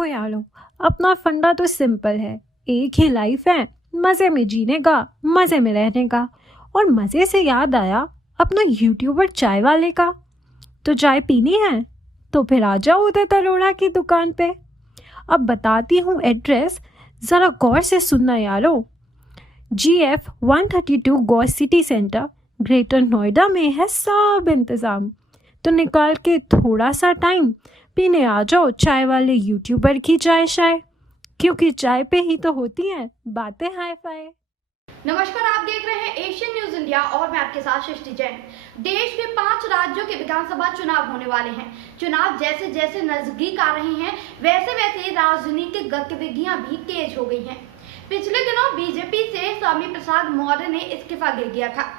देखो यारो, अपना फंडा तो सिंपल है। एक ही लाइफ है, मज़े में जीने का, मज़े में रहने का। और मज़े से याद आया अपना यूट्यूबर चाय वाले का। तो चाय पीनी है तो फिर आ जाओ उदय तरोड़ा की दुकान पे। अब बताती हूँ एड्रेस, ज़रा गौर से सुनना यारो। GF 132 गौ सिटी सेंटर, ग्रेटर नोएडा में है सब इंतज़ाम। तो निकाल के थोड़ा सा टाइम पीने आ जाओ चाय वाले यूट्यूबर की चाय शाय, क्योंकि चाय पे ही तो होती हैं बातें हाय फाय। नमस्कार, आप देख रहे हैं एशियन न्यूज इंडिया और मैं आपके साथ सृष्टि जैन। देश के 5 राज्यों के विधानसभा चुनाव होने वाले हैं। चुनाव जैसे जैसे नजदीक आ रहे हैं वैसे वैसे राजनीतिक गतिविधियां भी तेज हो गई हैं। पिछले दिनों बीजेपी से स्वामी प्रसाद मौर्य ने इस्तीफा दे दिया था।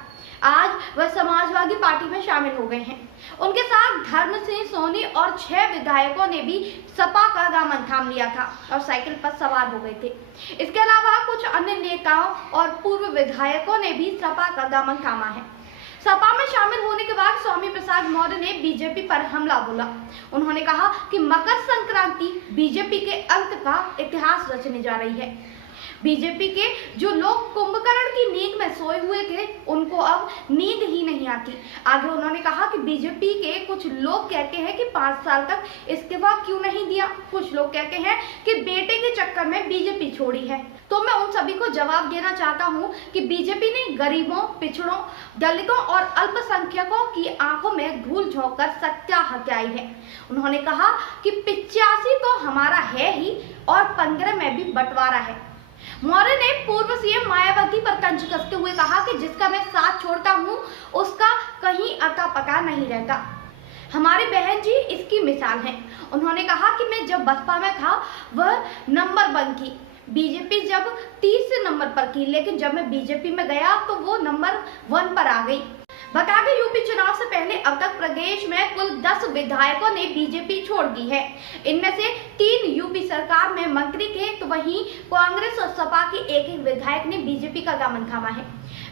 आज वह समाजवादी पार्टी में शामिल हो गए हैं। उनके साथ धर्म सिंह सोनी और 6 विधायकों ने भी सपा का दामन थाम लिया था और साइकिल पर सवार हो गए थे। इसके अलावा कुछ अन्य नेताओं और पूर्व विधायकों ने भी सपा का दामन थामा है। सपा में शामिल होने के बाद स्वामी प्रसाद मौर्य ने बीजेपी पर हमला बोला। उन्होंने कहा कि मकर संक्रांति बीजेपी के अंत का इतिहास रचने जा रही है। बीजेपी के जो लोग कुंभकर्ण की नींद में सोए हुए थे उनको अब नींद ही नहीं आती। आगे उन्होंने कहा कि बीजेपी के कुछ लोग कहते हैं कि 5 साल तक इस्तीफा क्यों नहीं दिया। कुछ लोग कहते हैं कि बेटे के चक्कर में बीजेपी छोड़ी है। तो मैं उन सभी को जवाब देना चाहता हूँ कि बीजेपी ने गरीबों, पिछड़ों, दलितों और अल्पसंख्यकों की आंखों में धूल झोंक कर सत्या हत्याई है। उन्होंने कहा कि 85 तो हमारा है ही और 15 में भी बंटवारा है। मौर्य ने पूर्व सीएम मायावती पर तंज कसते हुए कहा कि जिसका मैं साथ छोड़ता हूं उसका कहीं अता पता नहीं रहता। हमारी बहन जी इसकी मिसाल हैं। उन्होंने कहा कि मैं जब बसपा में था वह नंबर 1 की, बीजेपी जब 30 नंबर पर की, लेकिन जब मैं बीजेपी में गया तो वो नंबर 1 पर आ गई। बता दें, यूपी चुनाव से पहले अब तक प्रदेश में कुल 10 विधायकों ने बीजेपी छोड़ दी है। इनमें से 3 यूपी सरकार में मंत्री थे, तो वहीं कांग्रेस और सपा के एक विधायक ने बीजेपी का दामन थामा है।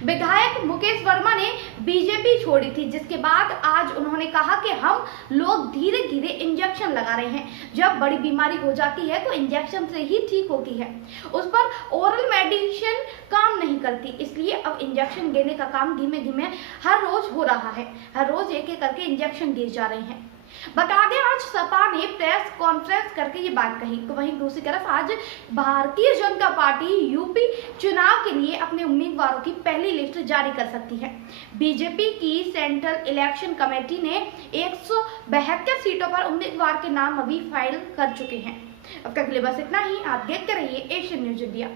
विधायक मुकेश वर्मा ने बीजेपी छोड़ी थी, जिसके बाद आज उन्होंने कहा कि हम लोग धीरे धीरे इंजेक्शन लगा रहे हैं। जब बड़ी बीमारी हो जाती है तो इंजेक्शन से ही ठीक होती है, उस पर ओरल मेडिसिन काम नहीं करती, इसलिए अब इंजेक्शन देने का काम धीमे धीमे हर रोज हो रहा है। हर रोज एक एक करके इंजेक्शन दिए जा रहे हैं। बता दें, आज सपा ने प्रेस कॉन्फ्रेंस करके ये बात कही, तो वहीं दूसरी तरफ आज भारतीय जनता पार्टी यूपी चुनाव के लिए अपने उम्मीदवारों की पहली लिस्ट जारी कर सकती है। बीजेपी की सेंट्रल इलेक्शन कमेटी ने 172 सीटों पर उम्मीदवार के नाम अभी फाइल कर चुके हैं। अब तक के लिए बस इतना ही। आप देखते रहिए एशियन न्यूज इंडिया।